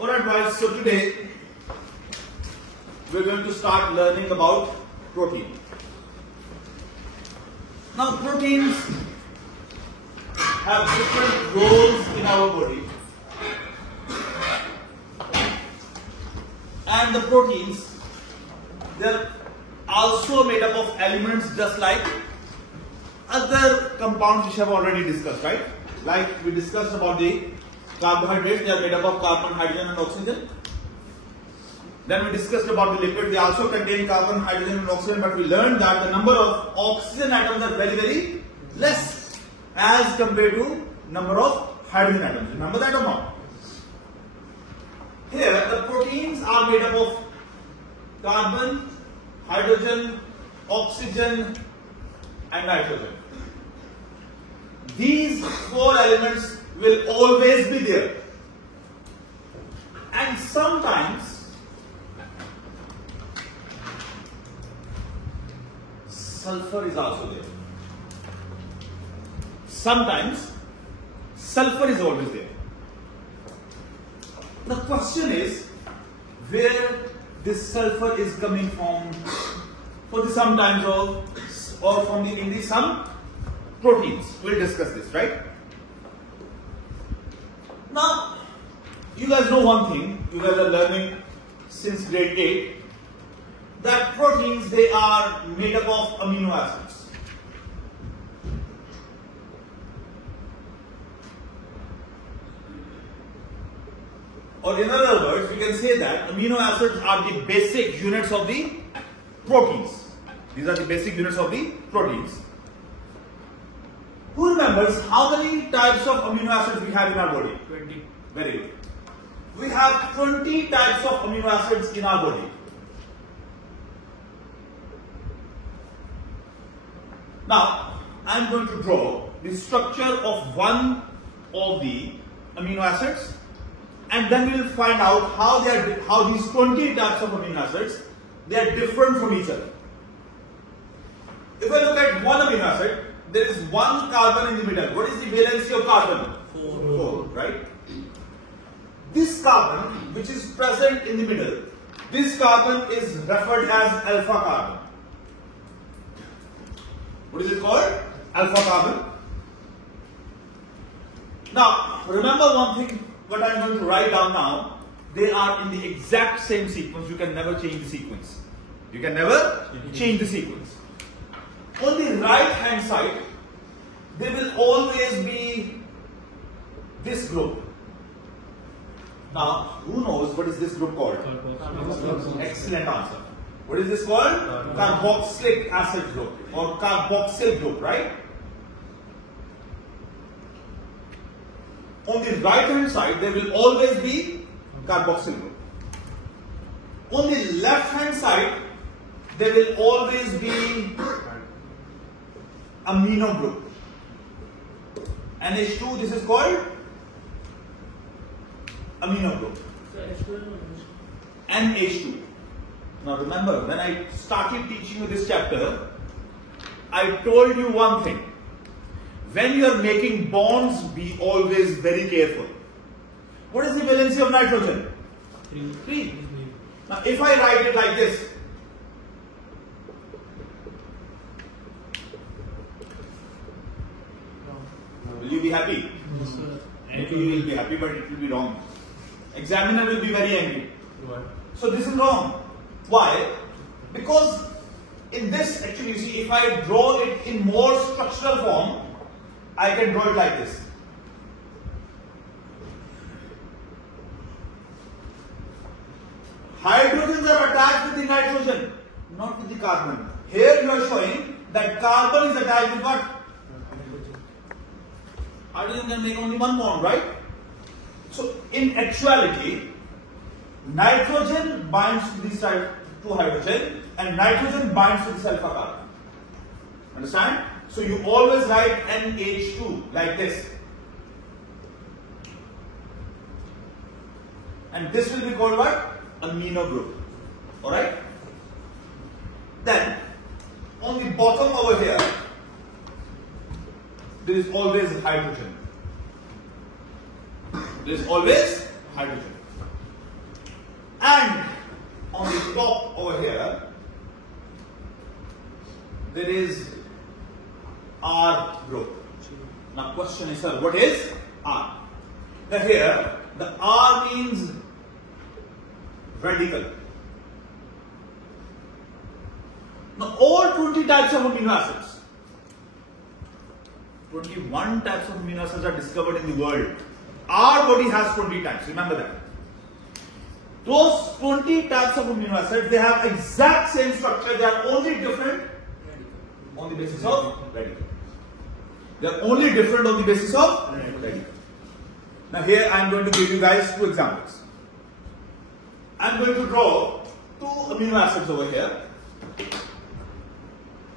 Alright guys, so today we're going to start learning about protein. Now proteins have different roles in our body, and the proteins, they're also made up of elements just like other compounds which have already discussed, right? Like we discussed about the carbohydrates, they are made up of carbon, hydrogen and oxygen. Then we discussed about the lipids, they also contain carbon, hydrogen and oxygen, but we learned that the number of oxygen atoms are very, very less as compared to number of hydrogen atoms. Remember that or not? Here the proteins are made up of carbon, hydrogen, oxygen and nitrogen. These four elements will always be there, and sometimes sulfur is also there. Sometimes sulfur is always there. The question is where this sulfur is coming from for the sometimes or from the some proteins. We'll discuss this, right? Now, you guys know one thing, you guys are learning since grade 8, that proteins, they are made up of amino acids. Or in other words, we can say that amino acids are the basic units of the proteins. These are the basic units of the proteins. Who remembers how many types of amino acids we have in our body? 20. Very good. We have 20 types of amino acids in our body. Now, I am going to draw the structure of one of the amino acids, and then we will find out how these 20 types of amino acids, they are different from each other. If I look at one amino acid, there is one carbon in the middle. What is the valency of carbon? 4, right? This carbon, which is present in the middle, this carbon is referred as alpha carbon. What is it called? Alpha carbon. Now, remember one thing, what I am going to write down now, they are in the exact same sequence. You can never change the sequence. You can never change the sequence. On the right hand side, there will always be this group. Now, who knows what is this group called? Excellent answer. What is this called? Carboxylic acid group or carboxyl group, right? On the right hand side, there will always be carboxyl group. On the left hand side, there will always be amino group. NH2, this is called amino group. NH2. Now remember, when I started teaching you this chapter, I told you one thing. When you are making bonds, be always very careful. What is the valency of nitrogen? 3. Now if I write it like this, will you be happy? Yes, sir. Maybe you will be happy, but it will be wrong. Examiner will be very angry. What? So this is wrong. Why? Because in this, actually, you see, if I draw it in more structural form, I can draw it like this. Hydrogens are attached with the nitrogen, not with the carbon. Here you are showing that carbon is attached with what? Hydrogen can make only one bond, right? So in actuality, nitrogen binds to this side to hydrogen and nitrogen binds to this alpha carbon. Understand? So you always write NH2 like this. And this will be called what? Amino group. Alright? Then on the bottom over here, there is always hydrogen. There is always hydrogen. And on the top over here, there is R group. Now question is, sir, what is R? Now here, the R means radical. Now all 20 types of amino acids, 21 types of amino acids are discovered in the world. Our body has 20 types, remember that. Those 20 types of amino acids, they have exact same structure, they are only different on the basis of radical. They are only different on the basis of radical. Now here I am going to give you guys two examples. I am going to draw two amino acids over here.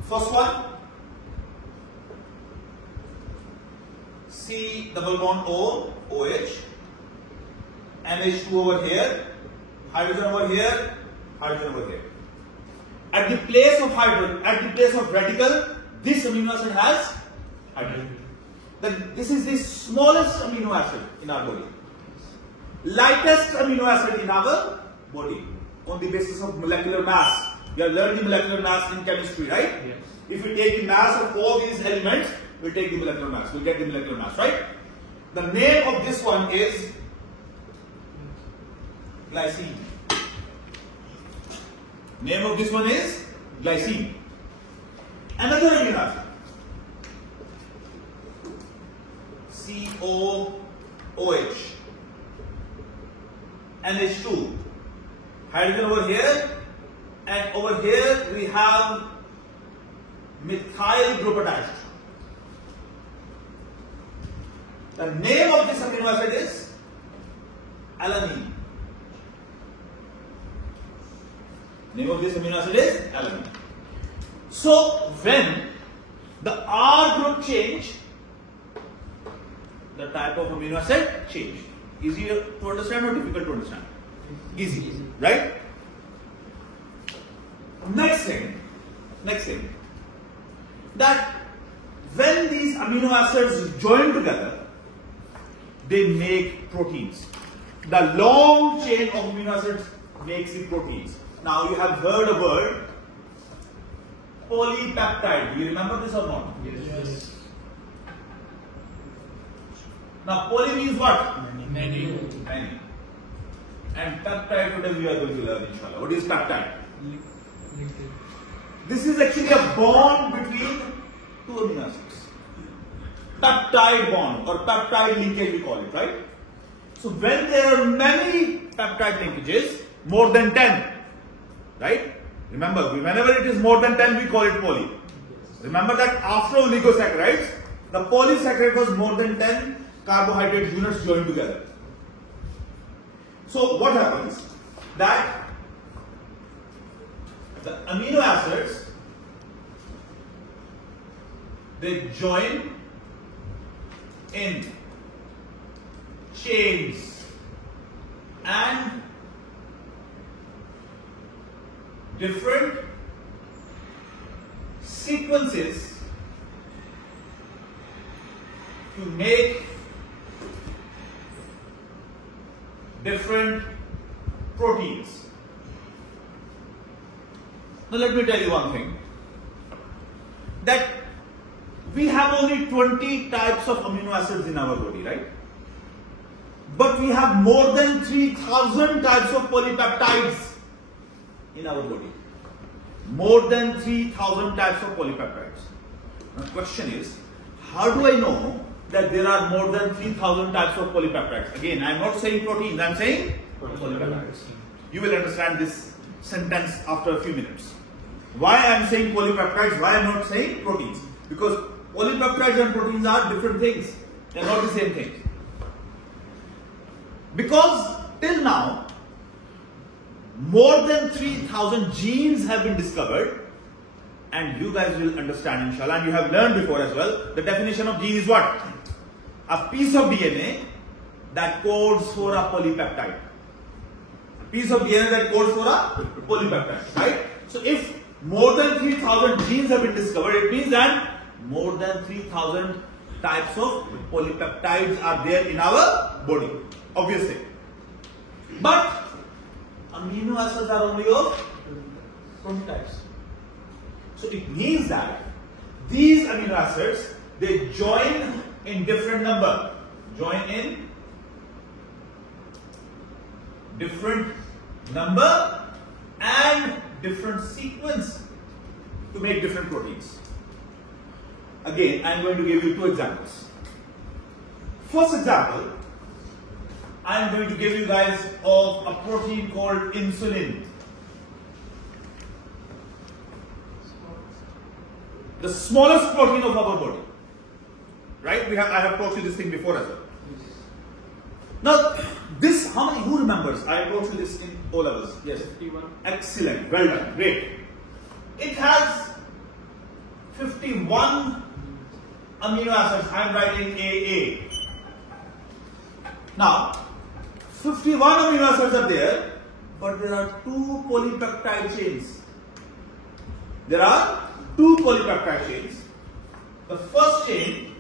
First one, C double bond O, OH, NH2 over here, hydrogen over here, hydrogen over here. At the place of hydrogen, at the place of radical, this amino acid has hydrogen. Then this is the smallest amino acid in our body. Lightest amino acid in our body on the basis of molecular mass. We have learned the molecular mass in chemistry, right? Yes. If we take the mass of all these elements, we take the molecular mass. We'll get the molecular mass, right? The name of this one is glycine. Name of this one is glycine. Another amino acid, COOH, NH2, hydrogen over here, and over here we have methyl group attached. The name of this amino acid is alanine. Name of this amino acid is alanine. So when the R group change, the type of amino acid change. Easy to understand or difficult to understand? Easy, right? Next thing, that when these amino acids join together, they make proteins. The long chain of amino acids makes the proteins. Now you have heard a word, polypeptide. Do you remember this or not? Yes. Now poly means what? Many. Many. And peptide today we are going to learn, inshallah. What is peptide? This is actually a bond between two amino acids. Peptide bond or peptide linkage we call it, right? So when there are many peptide linkages, more than 10, right? Remember, whenever it is more than 10, we call it poly. Remember that after oligosaccharides, the polysaccharide was more than 10 carbohydrate units joined together. So what happens? That the amino acids, they join in chains and different sequences to make different proteins. Now let me tell you one thing, that we have only 20 types of amino acids in our body, right? But we have more than 3,000 types of polypeptides in our body. More than 3,000 types of polypeptides. Now the question is, how do I know that there are more than 3,000 types of polypeptides? Again, I am not saying proteins, I am saying polypeptides. You will understand this sentence after a few minutes. Why I am saying polypeptides, why I am not saying proteins? Because polypeptides and proteins are different things. They are not the same thing. Because till now, more than 3,000 genes have been discovered, and you guys will understand, inshallah, and you have learned before as well. The definition of gene is what? A piece of DNA that codes for a polypeptide. A piece of DNA that codes for a polypeptide, right? So if more than 3,000 genes have been discovered, it means that more than 3,000 types of polypeptides are there in our body, obviously. But a amino acids are only of 20 types. So it means that these amino acids, they join in different number. Join in different number and different sequence to make different proteins. Again, I am going to give you two examples. First example, I am going to give you guys of a protein called insulin. The smallest protein of our body. Right? I have taught you this thing before as well. Now, this, who remembers? I taught you this in O levels. Yes. 51. Excellent. Well done. Great. It has 51 amino acids. I am writing AA. Now, 51 amino acids are there, but there are two polypeptide chains. There are two polypeptide chains. The first chain,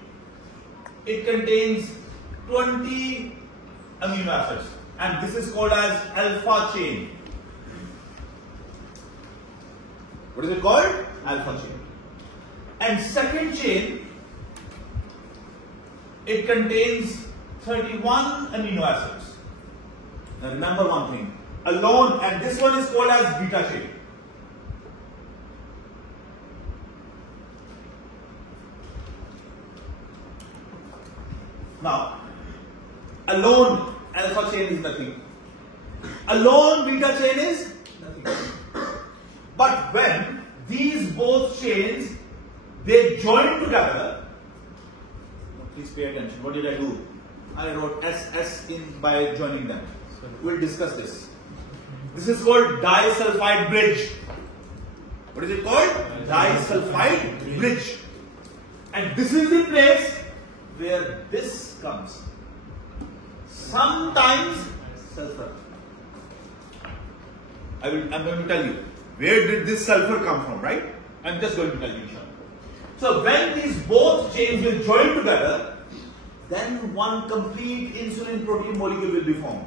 it contains 20 amino acids, and this is called as alpha chain. What is it called? Alpha chain. And second chain, it contains 31 amino acids. Now remember one thing, alone, and this one is called as beta chain. Now, alone alpha chain is nothing. Alone beta chain is nothing. But when these both chains, they join together, please pay attention. What did I do? I wrote SS in by joining them. We'll discuss this. This is called disulfide bridge. What is it called? Disulfide bridge. And this is the place where this comes. Sometimes sulfur. I'm going to tell you where did this sulfur come from, right? I'm just going to tell you. So when these both chains will join together, then one complete insulin protein molecule will be formed.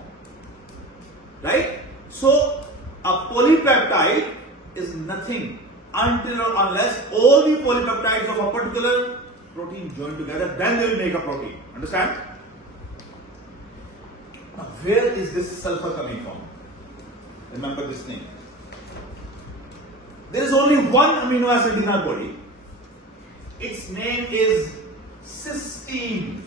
Right? So a polypeptide is nothing until or unless all the polypeptides of a particular protein join together, then they will make a protein. Understand? Now, where is this sulfur coming from? Remember this name. There is only one amino acid in our body. Its name is cysteine.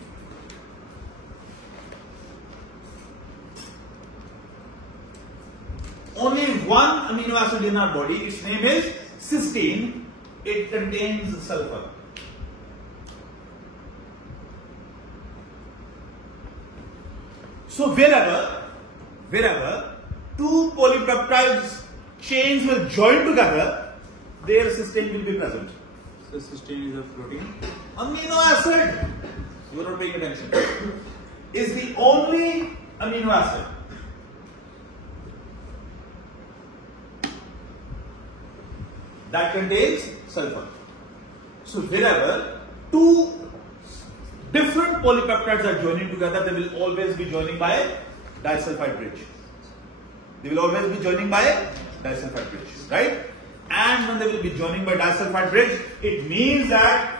Only one amino acid in our body. Its name is cysteine. It contains sulfur. So wherever two polypeptides chains will join together, their cysteine will be present. So cysteine is a protein? Amino acid, you are not paying attention, is the only amino acid that contains sulfur. So wherever two different polypeptides are joining together, they will always be joining by a disulfide bridge. They will always be joining by a disulfide bridge, right? And when they will be joining by disulfide bridge, it means that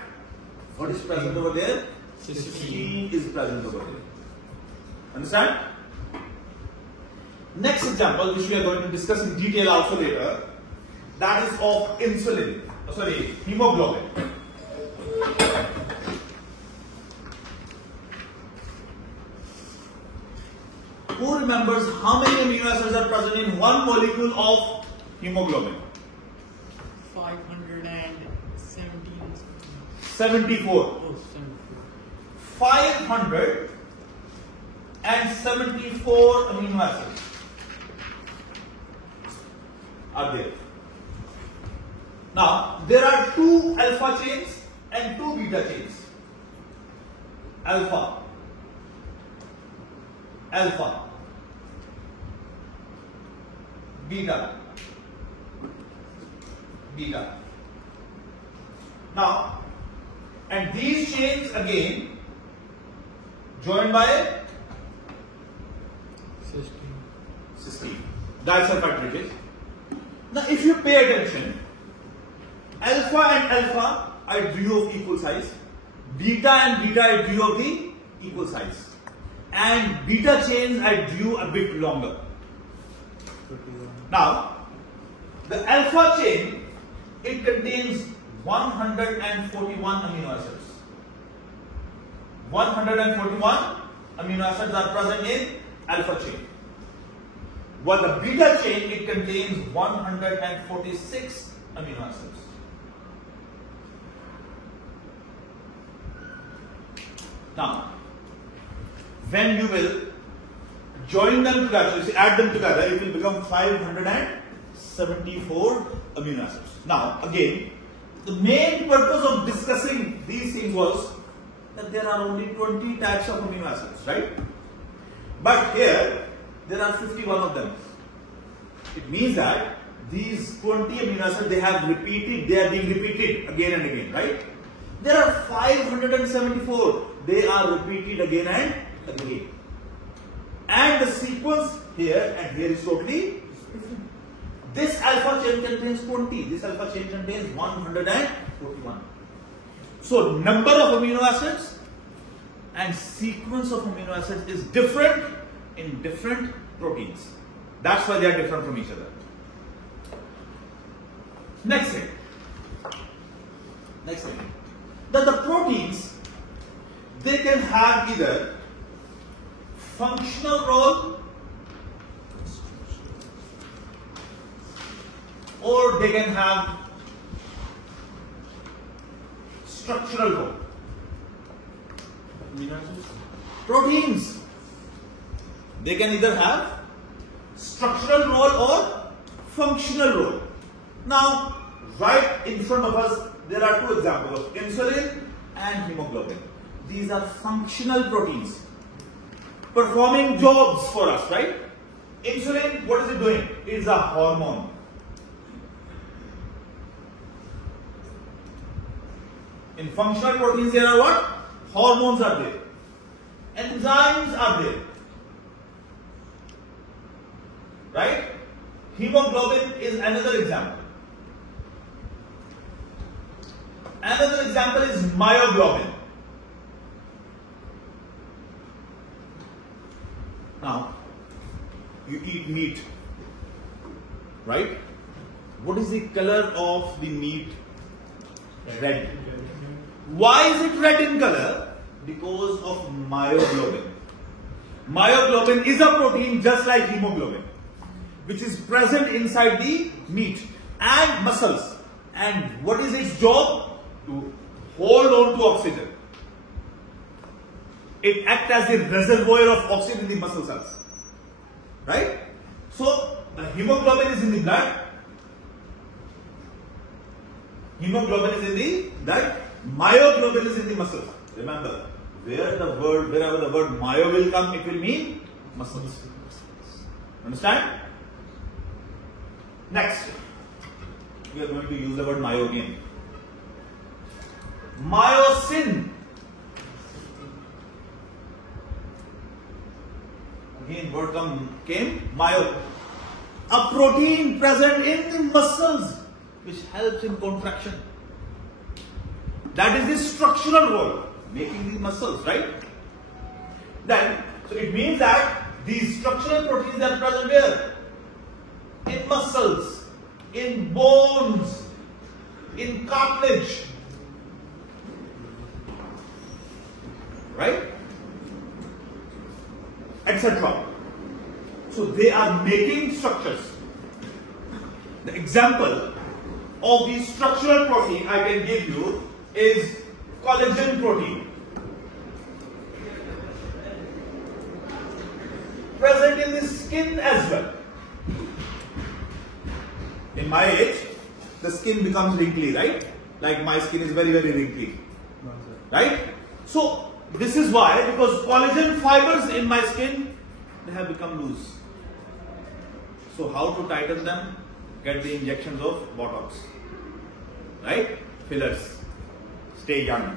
what is present over there? Cysteine is present over there. Understand? Next example, which we are going to discuss in detail also later, that is of insulin. Hemoglobin. Who remembers how many amino acids are present in one molecule of hemoglobin? 517. 74. Oh, 574 amino acids are there. Now, there are two alpha chains and two beta chains. Alpha, beta. Now, and these chains again joined by cysteine. disulfide bridges. Now if you pay attention, alpha and alpha are duo of equal size, beta and beta are duo of the equal size, and beta chains are duo a bit longer. Now the alpha chain, it contains 141 amino acids. 141 amino acids are present in alpha chain. While the beta chain, it contains 146 amino acids. Now, when you will join them together, you see, add them together, it will become 574 amino acids. Now, again, the main purpose of discussing these things was that there are only 20 types of amino acids, right? But here, there are 51 of them. It means that these 20 amino acids, they are being repeated again and again, right? There are 574, they are repeated again and again. And the sequence here and here is totally different. This alpha chain contains 20, this alpha chain contains 141. So number of amino acids and sequence of amino acids is different in different proteins. That's why they are different from each other. Next thing. That the proteins, they can have either functional role or they can have structural role. Proteins, they can either have structural role or functional role. Now, right in front of us, there are two examples of insulin and hemoglobin. These are functional proteins performing jobs for us, right? Insulin, what is it doing? It is a hormone. In functional proteins, there are what? Hormones are there. Enzymes are there. Right? Hemoglobin is another example. Another example is myoglobin. Now, you eat meat, right? What is the color of the meat? Red. Why is it red in color? Because of myoglobin. Myoglobin is a protein just like hemoglobin, which is present inside the meat and muscles. And what is its job? To hold on to oxygen. It acts as the reservoir of oxygen in the muscle cells. Right? So, the hemoglobin is in the blood. Hemoglobin is in the blood. Myoglobin is in the muscle. Remember, wherever the word myo will come, it will mean muscles. Understand? Next, we are going to use the word myo again. Myosin. Again, word came myo. A protein present in the muscles which helps in contraction. That is the structural role, making the muscles, right? Then, so it means that these structural proteins are present where? In muscles, in bones, in cartilage. Right? Etc. So they are making structures. The example of the structural protein I can give you is collagen protein. Present in the skin as well. In my age, the skin becomes wrinkly, right? Like my skin is very, very wrinkly. Right? So, this is why, because collagen fibers in my skin, they have become loose. So, how to tighten them? Get the injections of Botox. Right? Fillers. Stay young.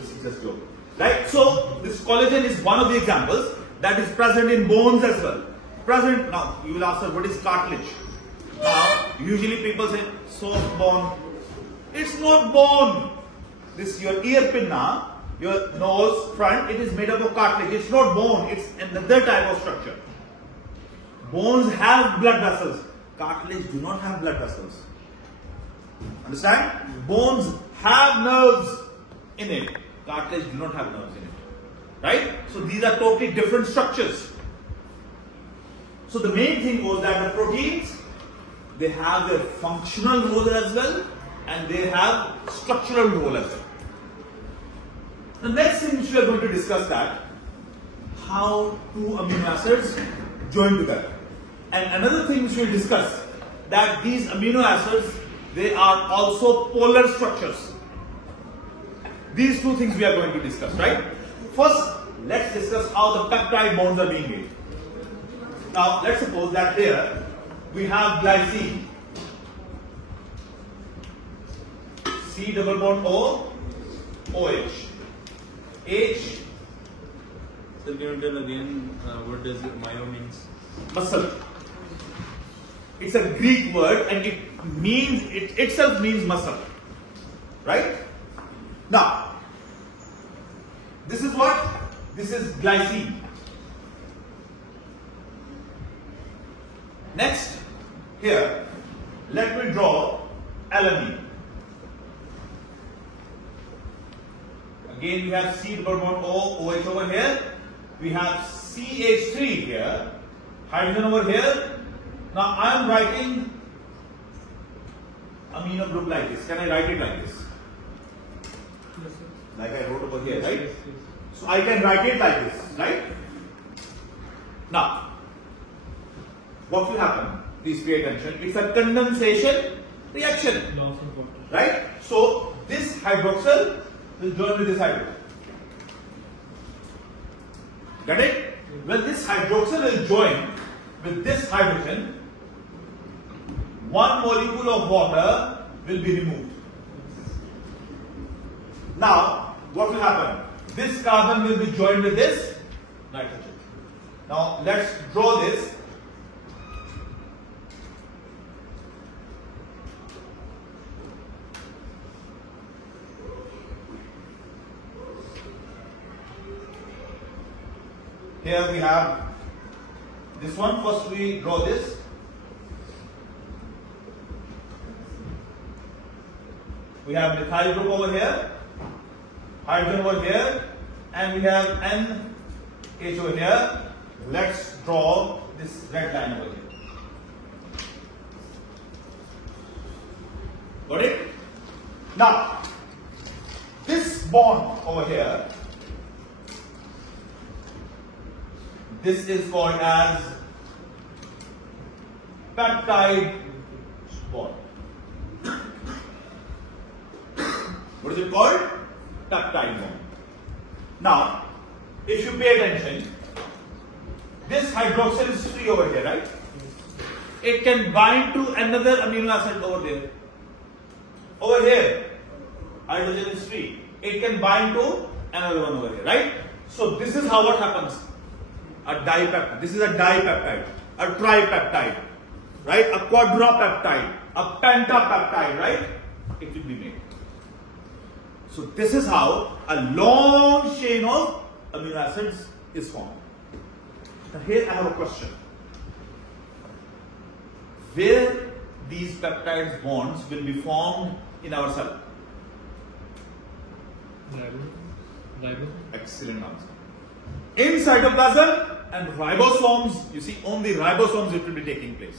This is just joke. Right? So, this collagen is one of the examples that is present in bones as well. present. Now you will ask her, what is cartilage? Now usually people say soft bone. It's not bone. This your ear pinna, your nose front, it is made up of cartilage. It's not bone. It's another type of structure. Bones have blood vessels. Cartilage do not have blood vessels. Understand? Bones have nerves in it. Cartilage do not have nerves in it. Right? So these are totally different structures. So the main thing was that the proteins, they have their functional role as well, and they have structural role as well. The next thing which we are going to discuss that how two amino acids join together. And another thing which we will discuss that these amino acids, they are also polar structures. These two things we are going to discuss, right? First, let's discuss how the peptide bonds are being made. Now, let's suppose that here we have glycine, C double bond O, OH, H. So can you tell again what does myo means? Muscle. It's a Greek word and it itself means muscle. Right? Now, this is what? This is glycine. Next, here, let me draw alanine. Again, we have C double bond O, OH over here. We have CH3 here, hydrogen over here. Now I am writing amino group like this. Can I write it like this? Yes, sir. Like I wrote over here, right? Yes, yes. So I can write it like this, right? Now, what will happen? Please pay attention. It's a condensation reaction, Loss of water. right? So this hydroxyl will join with this hydrogen. Got it? When this hydroxyl will join with this hydrogen, one molecule of water will be removed. Now, what will happen? This carbon will be joined with this nitrogen. Now, let's draw this. Here we have this one. First we draw this. We have methyl group over here, hydrogen over here, and we have NH over here. Let's draw this red line over here. Got it? Now, this bond over here, this is called as peptide bond. What is it called? Peptide bond. Now, if you pay attention, this hydroxyl is free over here, right? It can bind to another amino acid over there. Over here, hydrogen is free. It can bind to another one over here, right? So this is how what happens. A dipeptide. This is a dipeptide, a tripeptide, right? A quadrupeptide, a pentapeptide, right? It will be made. So this is how a long chain of amino acids is formed. Now here I have a question. Where these peptide bonds will be formed in our cell? Ribosome. Excellent answer. In cytoplasm and ribosomes, you see only ribosomes it will be taking place.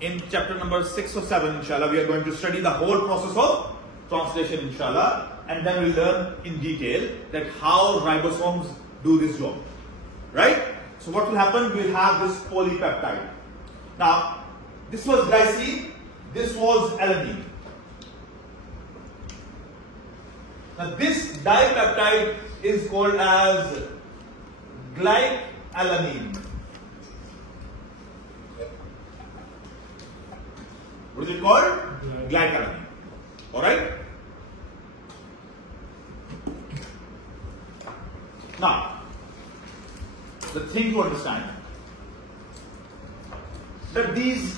In chapter number 6 or 7, inshallah, we are going to study the whole process of translation, inshallah, and then we'll learn in detail that how ribosomes do this job. Right? So what will happen? We'll have this polypeptide. Now, this was glycine, this was alanine. Now this dipeptide is called as glycalanine. What is it called? Glycalanine. Alright? Now, the thing to understand, that these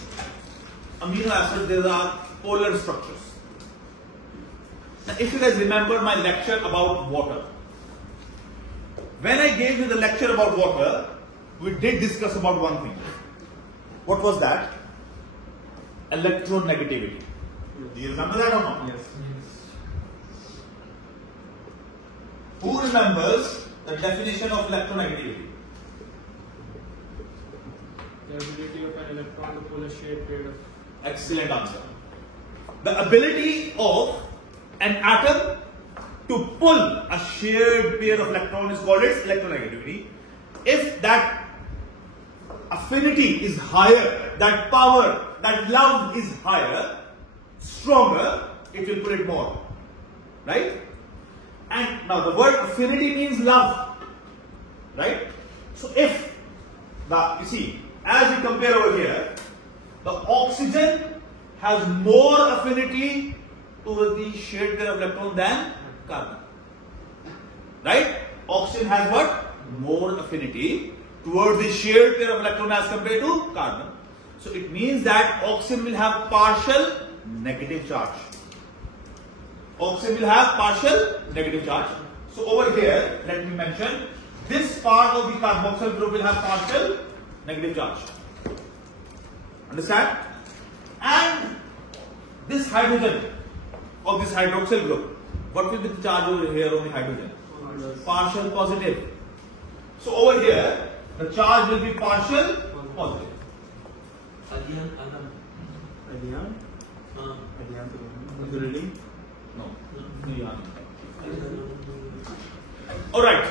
amino acids, these are polar structures. Now, if you guys remember my lecture about water, when I gave you the lecture about water, we did discuss about one thing. What was that? Electronegativity. Do you remember that or not? Yes. Who remembers the definition of electronegativity? The ability of an electron to pull a shared pair of. Excellent answer. The ability of an atom to pull a shared pair of electrons is called its electronegativity. If that affinity is higher, that power, that love is higher, stronger, it will pull it more. Right? And now the word affinity means love. Right? So if you see, as we compare over here, the oxygen has more affinity towards the shared pair of electrons than carbon. Right? Oxygen has what? More affinity towards the shared pair of electrons as compared to carbon. So it means that oxygen will have partial negative charge. Oxygen will have partial negative charge. So over here, let me mention, this part of the carboxyl group will have partial negative charge. Understand? And this hydrogen of this hydroxyl group, what will be the charge over here on the hydrogen? Partial positive. So over here, the charge will be partial positive. Ready? No. Alright.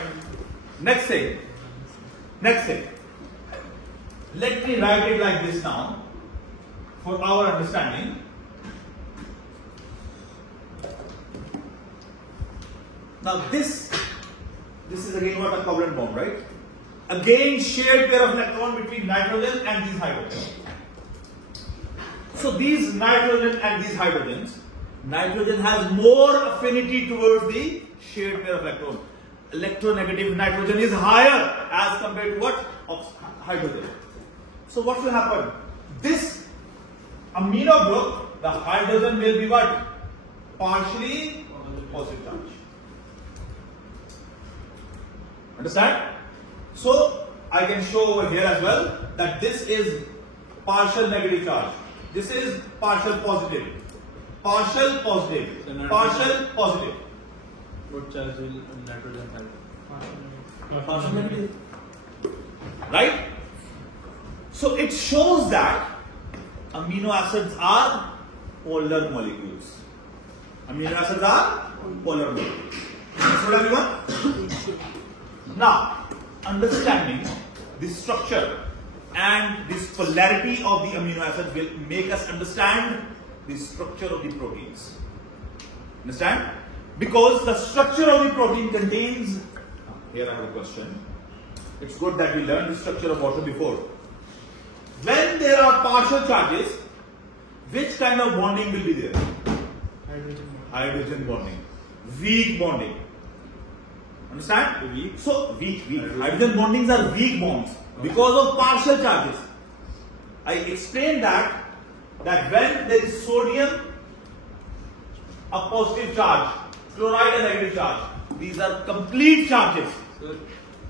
Next thing. Let me write it like this now for our understanding. Now this is again what a covalent bond, right? Again shared pair of electron between nitrogen and these hydrogens. So these nitrogen and these hydrogens, nitrogen has more affinity towards the shared pair of electron. Electronegative nitrogen is higher as compared to what? Hydrogen. So what will happen? This amino group, the hydrogen will be what? Partially positive charge. Understand? So I can show over here as well that this is partial negative charge. This is partial positive. Partial positive. Partial positive. What charge will nitrogen have? Partial negative. Right? So it shows that amino acids are polar molecules. Amino acids are polar molecules. Understood everyone? Now, understanding the structure and this polarity of the amino acids will make us understand the structure of the proteins. Understand? Because the structure of the protein contains, here I have a question. It's good that we learned the structure of water before. When there are partial charges, which kind of bonding will be there? Hydrogen bonding. Weak bonding. Understand? Weak? So, weak. Hydrogen bondings are weak bonds because of partial charges. I explained that when there is sodium, a positive charge, chloride a negative charge. These are complete charges. So,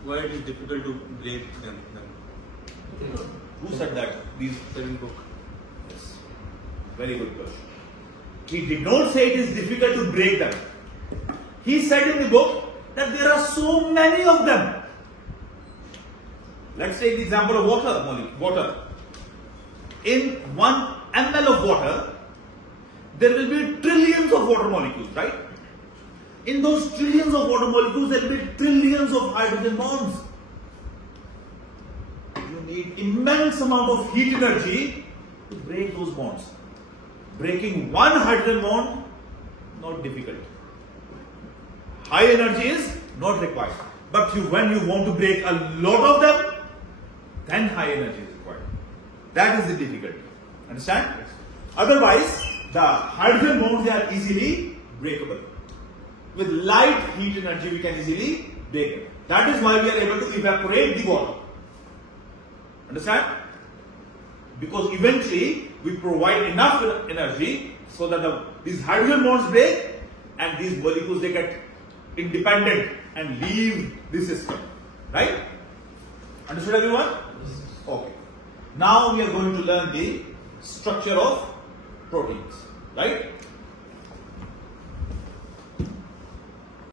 why it is difficult to break them? Who said that? These Second book. Yes. Very good question. He did not say it is difficult to break them. He said in the book that there are so many of them. Let's take the example of water. In 1 ml of water, there will be trillions of water molecules, right? In those trillions of water molecules, there will be trillions of hydrogen bonds. You need immense amount of heat energy to break those bonds. Breaking one hydrogen bond, not difficult. High energy is not required. But when you want to break a lot of them, then high energy is required. That is the difficulty. Understand? Yes. Otherwise, the hydrogen bonds, they are easily breakable. With light heat energy, we can easily break it. That is why we are able to evaporate the water. Understand? because eventually we provide enough energy so that these hydrogen bonds break and these molecules, they get independent and leave the system. Right? Understood, everyone? Okay. Now we are going to learn the structure of proteins. Right?